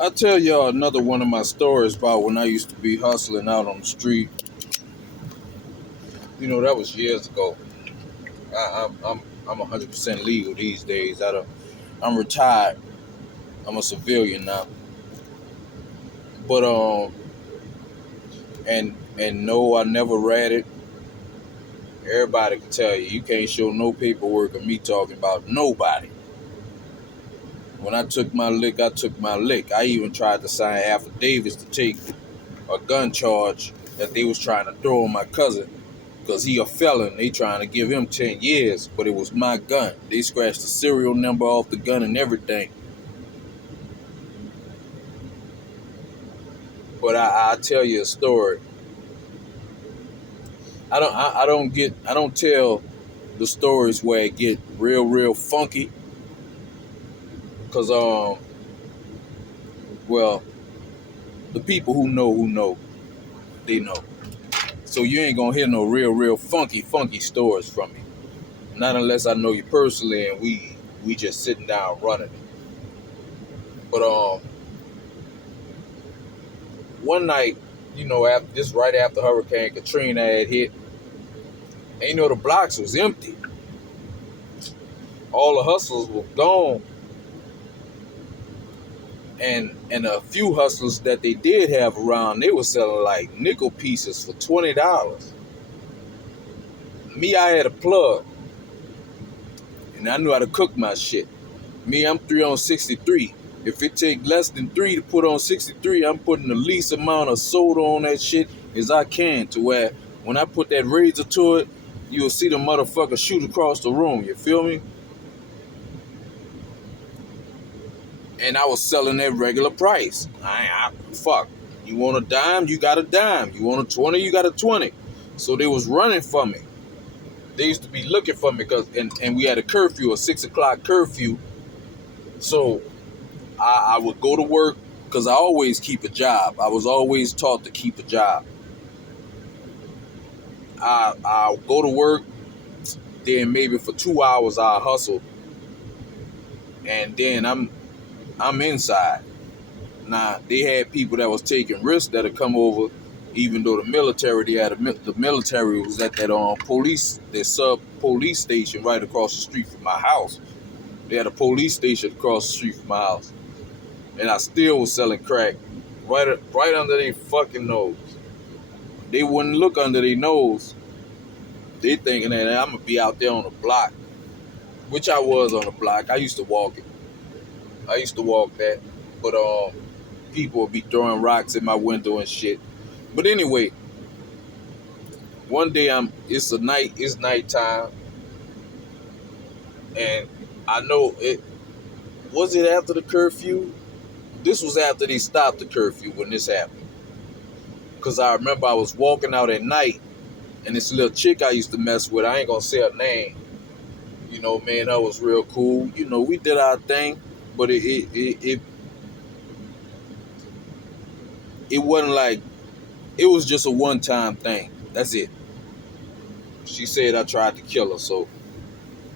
I'll tell y'all another one of my stories about when I used to be hustling out on the street. You know, that was years ago. I'm 100% legal these days. I'm retired. I'm a civilian now. But and no, I never ratted. Everybody can tell you can't show no paperwork of me talking about nobody. When I took my lick, I took my lick. I even tried to sign affidavits to take a gun charge that they was trying to throw on my cousin because he a felon. They trying to give him 10 years, but it was my gun. They scratched the serial number off the gun and everything. But I tell you a story. I don't tell the stories where it get real funky. Cause well, the people who know, they know. So you ain't gonna hear no real funky stories from me. Not unless I know you personally and we just sitting down running it. But one night, you know, right after Hurricane Katrina had hit, and you know the blocks was empty. All the hustlers were gone. And a few hustlers that they did have around, they were selling like nickel pieces for $20. Me, I had a plug, and I knew how to cook my shit. Me, I'm 3 on 63. If it take less than 3 to put on 63, I'm putting the least amount of soda on that shit as I can, to where when I put that razor to it, you'll see the motherfucker shoot across the room. You feel me? And I was selling at regular price. Fuck. You want a dime, you got a dime. You want a 20, you got a 20. So they was running for me. They used to be looking for me and we had a curfew, a 6 o'clock curfew. So I would go to work because I always keep a job. I was always taught to keep a job. I'll go to work, then maybe for 2 hours I'll hustle, and then I'm inside. Now they had people that was taking risks that'll come over, even though the military was at that sub police station right across the street from my house. They had a police station across the street from my house, and I still was selling crack right under their fucking nose. They wouldn't look under their nose. They thinking that I'm gonna be out there on the block, which I was on the block. I used to walk it. I used to walk that, but people would be throwing rocks in my window and shit. But anyway, one day it's nighttime, and I know it was it after the curfew. This was after they stopped the curfew when this happened. Cause I remember I was walking out at night, and this little chick I used to mess with, I ain't gonna say her name. You know, man, that was real cool. You know, we did our thing, but it wasn't like, it was just a one-time thing. That's it. She said I tried to kill her, so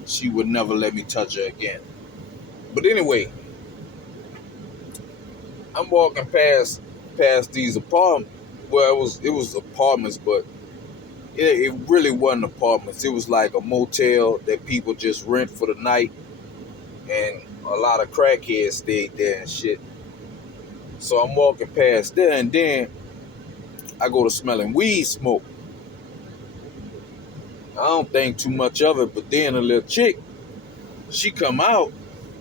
she would never let me touch her again. But anyway, I'm walking past these apartments. Well, it was apartments, but it really wasn't apartments. It was like a motel that people just rent for the night, and a lot of crackheads stayed there and shit. So I'm walking past there, and then I go to smelling weed smoke. I don't think too much of it, but then a little chick, she come out,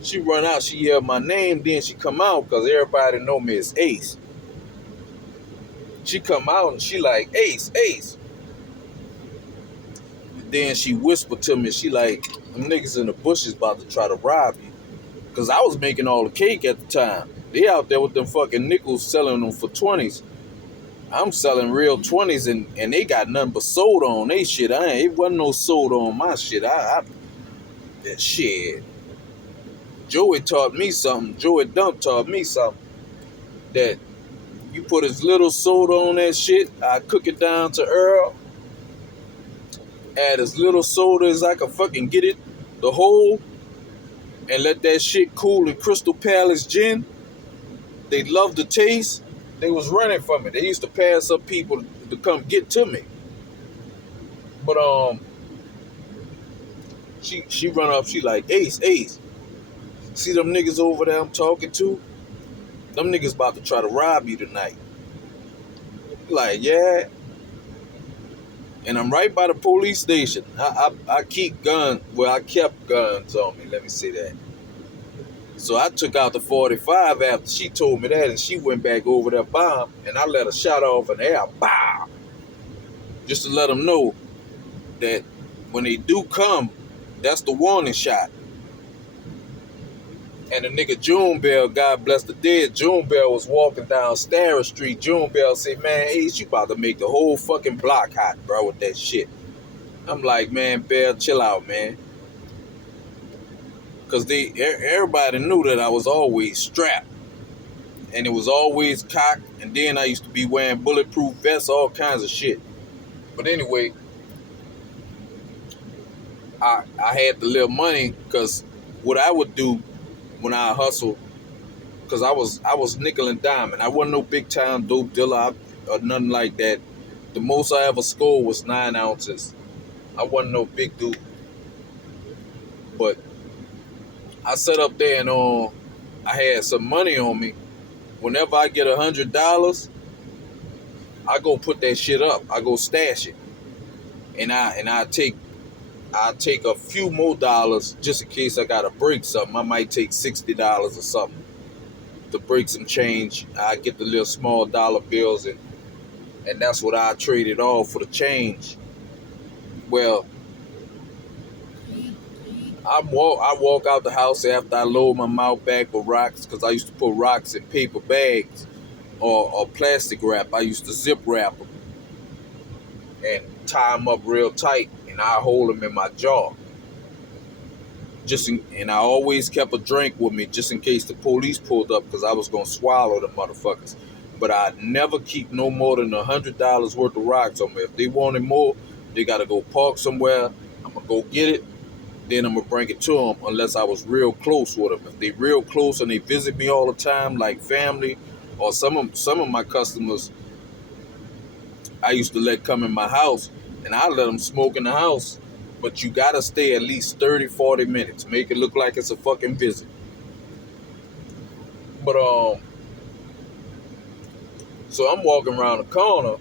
she run out, she yell my name, then she come out because everybody know me as Ace. She come out and she like, Ace, Ace. And then she whispered to me, she like, them niggas in the bushes about to try to rob you. Because I was making all the cake at the time. They out there with them fucking nickels selling them for 20s. I'm selling real 20s and they got nothing but soda on they shit. It wasn't no soda on my shit. That shit. Joey taught me something. Joey Dump taught me something. That you put as little soda on that shit. I cook it down to Earl. Add as little soda as I can fucking get it, the whole, and let that shit cool in Crystal Palace gin. They loved the taste. They was running from it. They used to pass up people to come get to me. But she run up. She like, Ace. See them niggas over there I'm talking to? Them niggas about to try to rob you tonight. Like, yeah. And I'm right by the police station. I keep guns. Well, I kept guns on me. Let me say that. So I took out the 45 after she told me that, and she went back over there by him, and I let a shot off in the air. Bow! Just to let them know that when they do come, that's the warning shot. And the nigga June Bell, God bless the dead, June Bell was walking down Starrett Street. June Bell said, man, Ace, you about to make the whole fucking block hot, bro, with that shit. I'm like, man, Bell, chill out, man. Because everybody knew that I was always strapped. And it was always cocked. And then I used to be wearing bulletproof vests, all kinds of shit. But anyway, I had the little money because what I would do when I hustled, because I was nickel and diamond. I wasn't no big time dope dealer or nothing like that. The most I ever scored was 9 ounces. I wasn't no big dude. But I sat up there and I had some money on me. Whenever I get $100, I go put that shit up. I go stash it. And I take a few more dollars just in case I gotta break something. I might take $60 or something to break some change. I get the little small dollar bills and that's what I traded off for the change. Well, I walk out the house after I load my mouth bag with rocks, because I used to put rocks in paper bags or plastic wrap. I used to zip wrap them and tie them up real tight, and I hold them in my jaw. And I always kept a drink with me just in case the police pulled up, because I was gonna swallow the motherfuckers. But I never keep no more than $100 worth of rocks on me. If they wanted more, they gotta go park somewhere. I'm gonna go get it. Then I'm gonna bring it to them, unless I was real close with them. If they real close and they visit me all the time, like family, or some of my customers, I used to let come in my house, and I let them smoke in the house. But you gotta stay at least 30, 40 minutes. Make it look like it's a fucking visit. But so I'm walking around the corner.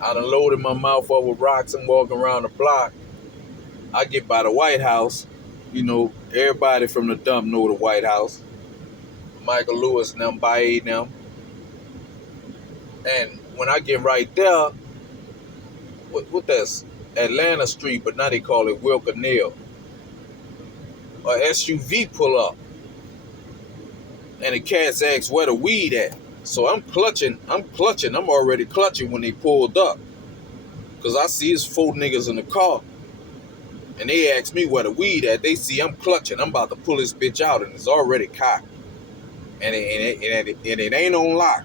I done loaded my mouth up with rocks and walking around the block. I get by the White House. You know, everybody from the dump know the White House. Michael Lewis and them, by them. And when I get right there, what that's Atlanta Street, but now they call it Wilker Neal. A SUV pull up. And the cats ask where the weed at. So I'm clutching. I'm already clutching when they pulled up. Because I see it's 4 niggas in the car. And they ask me where the weed at. They see I'm clutching. I'm about to pull this bitch out, and it's already cocked. And it ain't on lock.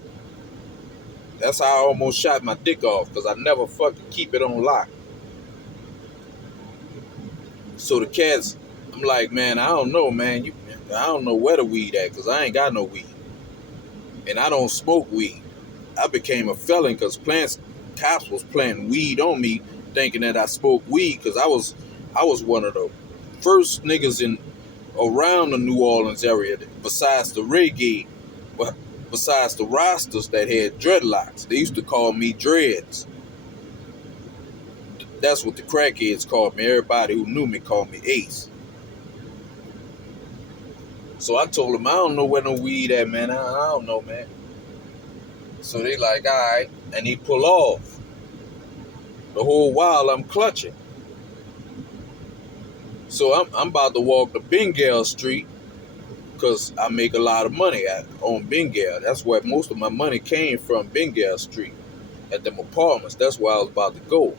That's how I almost shot my dick off, because I never fucking keep it on lock. So the cats, I'm like, man, I don't know, man. I don't know where the weed at, because I ain't got no weed. And I don't smoke weed. I became a felon because cops was planting weed on me, thinking that I smoked weed, because I was one of the first niggas around the New Orleans area, besides the reggae, besides the Rastas that had dreadlocks. They used to call me Dreads. That's what the crackheads called me. Everybody who knew me called me Ace. So I told them, I don't know where no weed at, man. I don't know, man. So they like, all right. And he pull off. The whole while I'm clutching. So I'm about to walk to Bengal Street, because I make a lot of money on Bengal. That's where most of my money came from, Bengal Street, at them apartments. That's where I was about to go.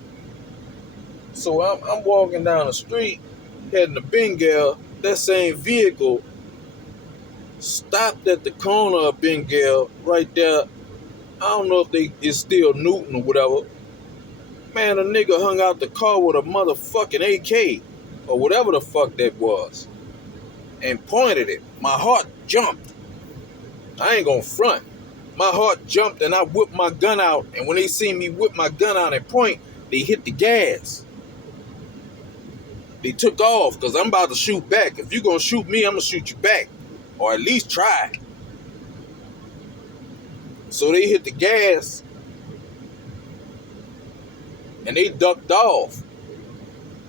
So I'm walking down the street, heading to Bengal, that same vehicle stopped at the corner of Bengal right there. I don't know if it's still Newton or whatever. Man, a nigga hung out the car with a motherfucking AK or whatever the fuck that was and pointed it. My heart jumped. I ain't gonna front. My heart jumped and I whipped my gun out. And when they see me whip my gun out and point, they hit the gas. They took off because I'm about to shoot back. If you gonna shoot me, I'm gonna shoot you back. Or at least try. So they hit the gas and they ducked off.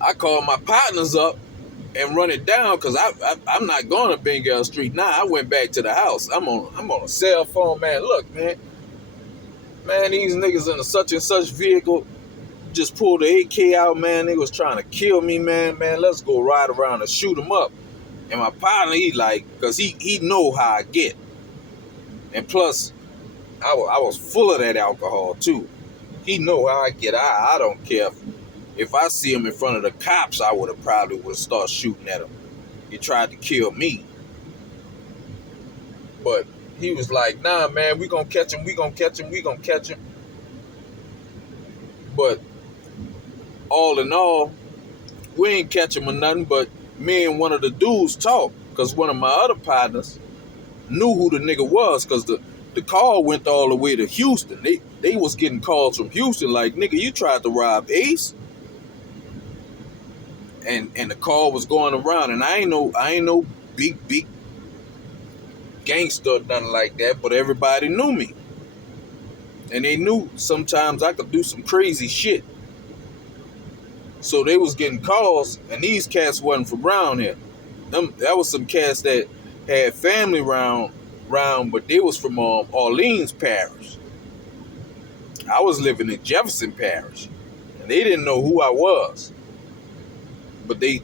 I called my partners up and run it down because I'm not going to Bengal Street now. I went back to the house. I'm on a cell phone, man. Look, man, these niggas in a such and such vehicle just pulled the AK out, man. They was trying to kill me, man. Man, let's go ride around and shoot them up. And my partner, he like, because he know how I get. And plus, I was full of that alcohol, too. He know how I get. I don't care. If I see him in front of the cops, I would have started shooting at him. He tried to kill me. But he was like, nah, man, we gonna catch him. But all in all, we ain't catch him or nothing, but me and one of the dudes talked because one of my other partners knew who the nigga was because the call went all the way to Houston. They was getting calls from Houston like, nigga, you tried to rob Ace? And the call was going around, and I ain't no big gangster or nothing like that, but everybody knew me. And they knew sometimes I could do some crazy shit. So they was getting calls, and these cats wasn't from around here. That was some cats that had family round, but they was from Orleans Parish. I was living in Jefferson Parish, and they didn't know who I was. But they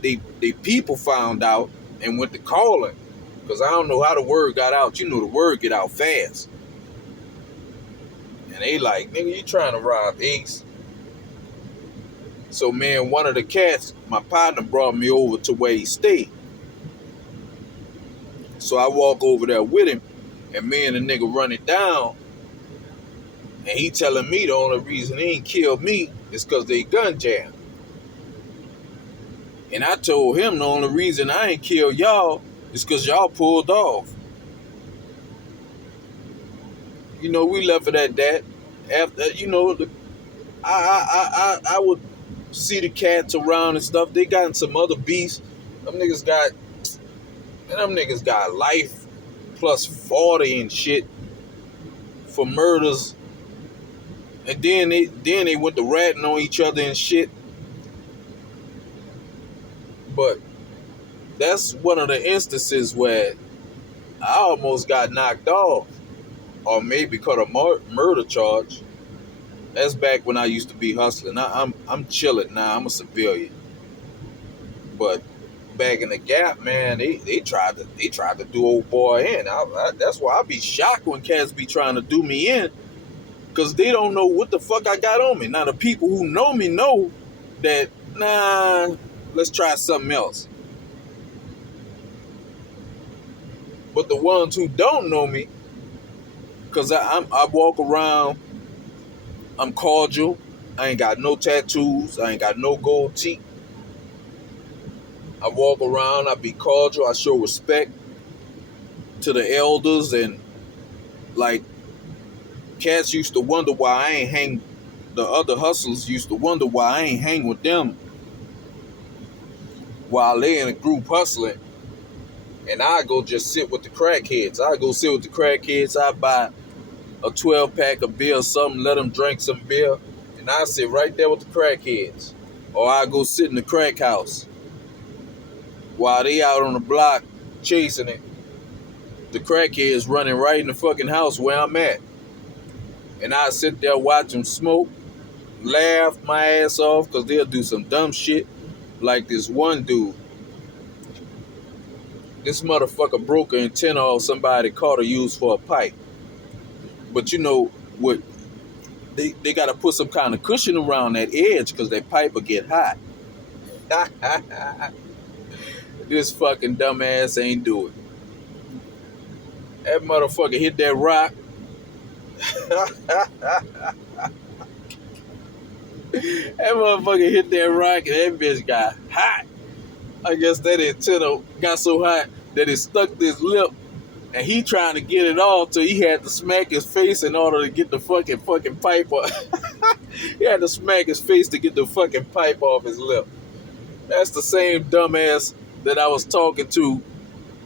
people found out and went to calling, because I don't know how the word got out. You know the word get out fast. And they like, nigga, you trying to rob Ace? So, man, one of the cats, my partner, brought me over to where he stayed. So I walk over there with him, and me and the nigga run it down. And he telling me the only reason he ain't killed me is because they gun jammed. And I told him the only reason I ain't killed y'all is because y'all pulled off. You know, we left it at that. After, you know, I would see the cats around and stuff. They got in some other beasts. Them niggas got life plus 40 and shit for murders. And then they went to ratting on each other and shit. But that's one of the instances where I almost got knocked off, or maybe caught a murder charge. That's back when I used to be hustling. I'm chilling now. I'm a civilian. But back in the Gap, man, they tried to do old boy in. That's why I be shocked when cats be trying to do me in, because they don't know what the fuck I got on me. Now the people who know me know that, nah, let's try something else. But the ones who don't know me, because I walk around, I'm cordial. I ain't got no tattoos. I ain't got no gold teeth. I walk around, I be cordial. I show respect to the elders. And like, cats used to wonder why I ain't hang. The other hustlers used to wonder why I ain't hang with them while they in a group hustling. And I go just sit with the crackheads. I go sit with the crackheads. I buy a 12-pack of beer or something, let them drink some beer, and I sit right there with the crackheads. Or I go sit in the crack house while they out on the block chasing it. The crackheads running right in the fucking house where I'm at. And I sit there, watch them smoke, laugh my ass off, because they'll do some dumb shit. Like this one dude. This motherfucker broke an antenna off somebody caught or used for a pipe. But you know what? They got to put some kind of cushion around that edge because that pipe will get hot. This fucking dumbass ain't do it. That motherfucker hit that rock. That motherfucker hit that rock and that bitch got hot. I guess that antenna got so hot that it stuck to his lip, and he trying to get it off, so he had to smack his face in order to get the fucking pipe off. He had to smack his face to get the fucking pipe off his lip. That's the same dumbass that I was talking to.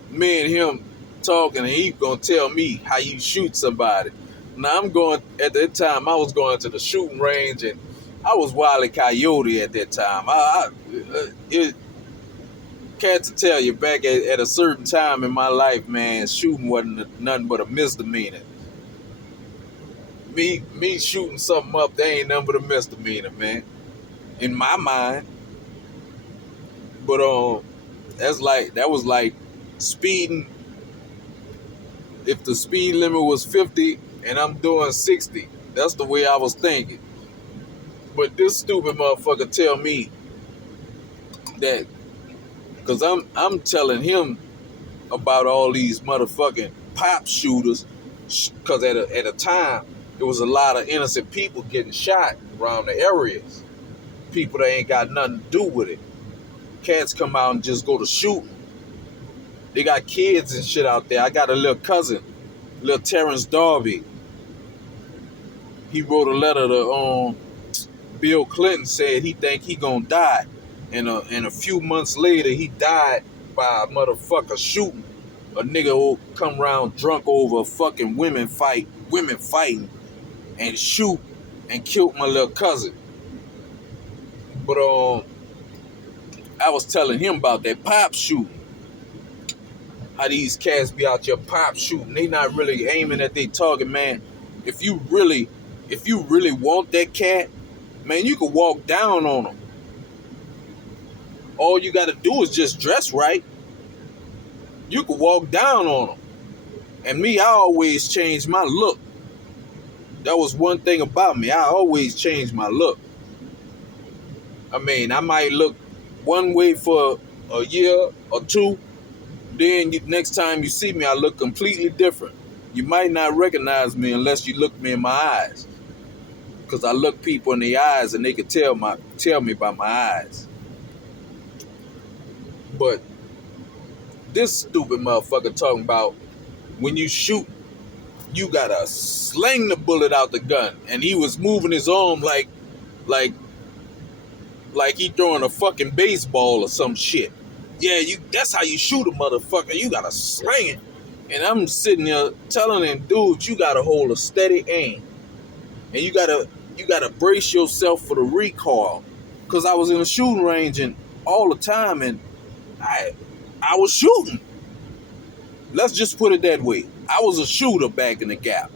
Me and him talking, and he gonna tell me how you shoot somebody. Now I'm going, at that time I was going to the shooting range, and I was Wile E. Coyote at that time. It can't tell you, back at a certain time in my life, man, shooting wasn't nothing but a misdemeanor. Me shooting something up, that ain't nothing but a misdemeanor, man, in my mind. But that was like speeding. If the speed limit was 50 and I'm doing 60, that's the way I was thinking. But this stupid motherfucker tell me that, because I'm telling him about all these motherfucking pop shooters, because at a time there was a lot of innocent people getting shot around the areas. People that ain't got nothing to do with it. Cats come out and just go to shooting. They got kids and shit out there. I got a little cousin, little Terrence Darby. He wrote a letter to Bill Clinton, said he think he gonna die. And a few months later, he died by a motherfucker shooting. A nigga who come around drunk over a fucking women fighting, and shoot and killed my little cousin. But I was telling him about that pop shooting. How these cats be out here pop shooting. They not really aiming at their target, man. If you really want that cat, man, you can walk down on them. All you got to do is just dress right. You can walk down on them. And me, I always change my look. That was one thing about me. I always change my look. I mean, I might look one way for a year or two. Then next time you see me, I look completely different. You might not recognize me unless you look me in my eyes. Because I look people in the eyes and they can tell me by my eyes. But this stupid motherfucker talking about when you shoot, you gotta sling the bullet out the gun. And he was moving his arm like he throwing a fucking baseball or some shit. Yeah, that's how you shoot a motherfucker. You gotta sling it. And I'm sitting there telling him, dude, you gotta hold a steady aim. And you gotta brace yourself for the recoil. Cause I was in a shooting range and all the time, and I was shooting. Let's just put it that way. I was a shooter back in the Gap.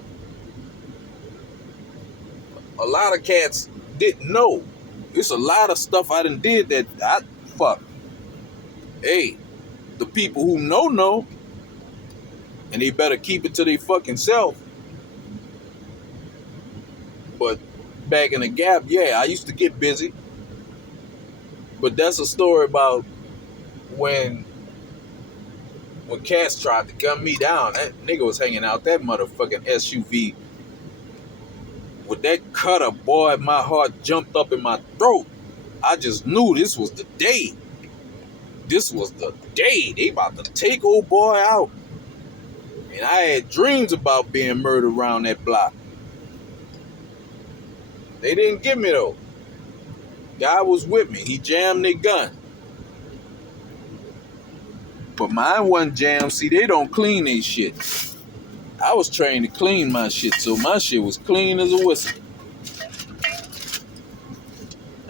A lot of cats didn't know. It's a lot of stuff I done did that fuck. Hey, the people who know, and they better keep it to their fucking self. But back in the Gap, yeah, I used to get busy. But that's a story about when cats tried to gun me down. That nigga was hanging out that motherfucking SUV with that cutter, boy. My heart jumped up in my throat. I just knew this was the day. This was the day they about to take old boy out. And I had dreams about being murdered around that block. They didn't get me though. Guy was with me. He jammed their gun. But mine wasn't jammed. See, they don't clean their shit. I was trained to clean my shit, so my shit was clean as a whistle.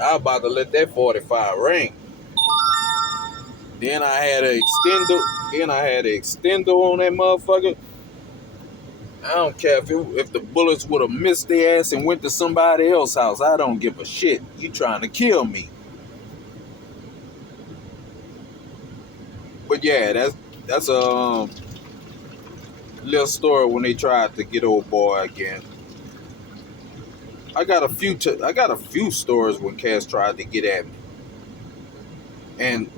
I was about to let that 45 ring. Then I had an extender on that motherfucker. I don't care if the bullets would have missed their ass and went to somebody else's house. I don't give a shit. You trying to kill me. But yeah, that's a little story when they tried to get old boy again. I got a few stories when cats tried to get at me. And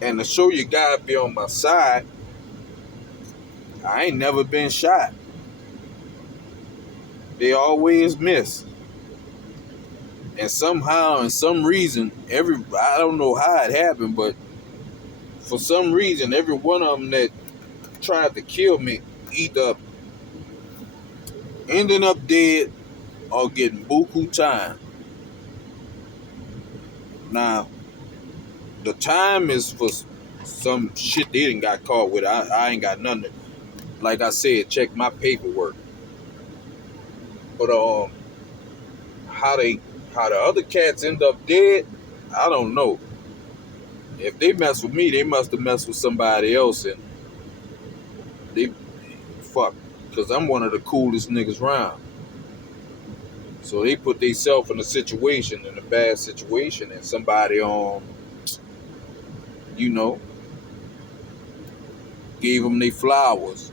And to show you God be on my side, I ain't never been shot. They always miss. And somehow, and some reason, I don't know how it happened, but for some reason, every one of them that tried to kill me either ending up dead or getting buku time. Now, the time is for some shit they didn't got caught with. I ain't got nothing. Like I said, check my paperwork. But how they how the other cats end up dead, I don't know. If they mess with me, they must have messed with somebody else, and they fuck. Cause I'm one of the coolest niggas around. So they put themselves in a bad situation, and somebody you know, gave them their flowers.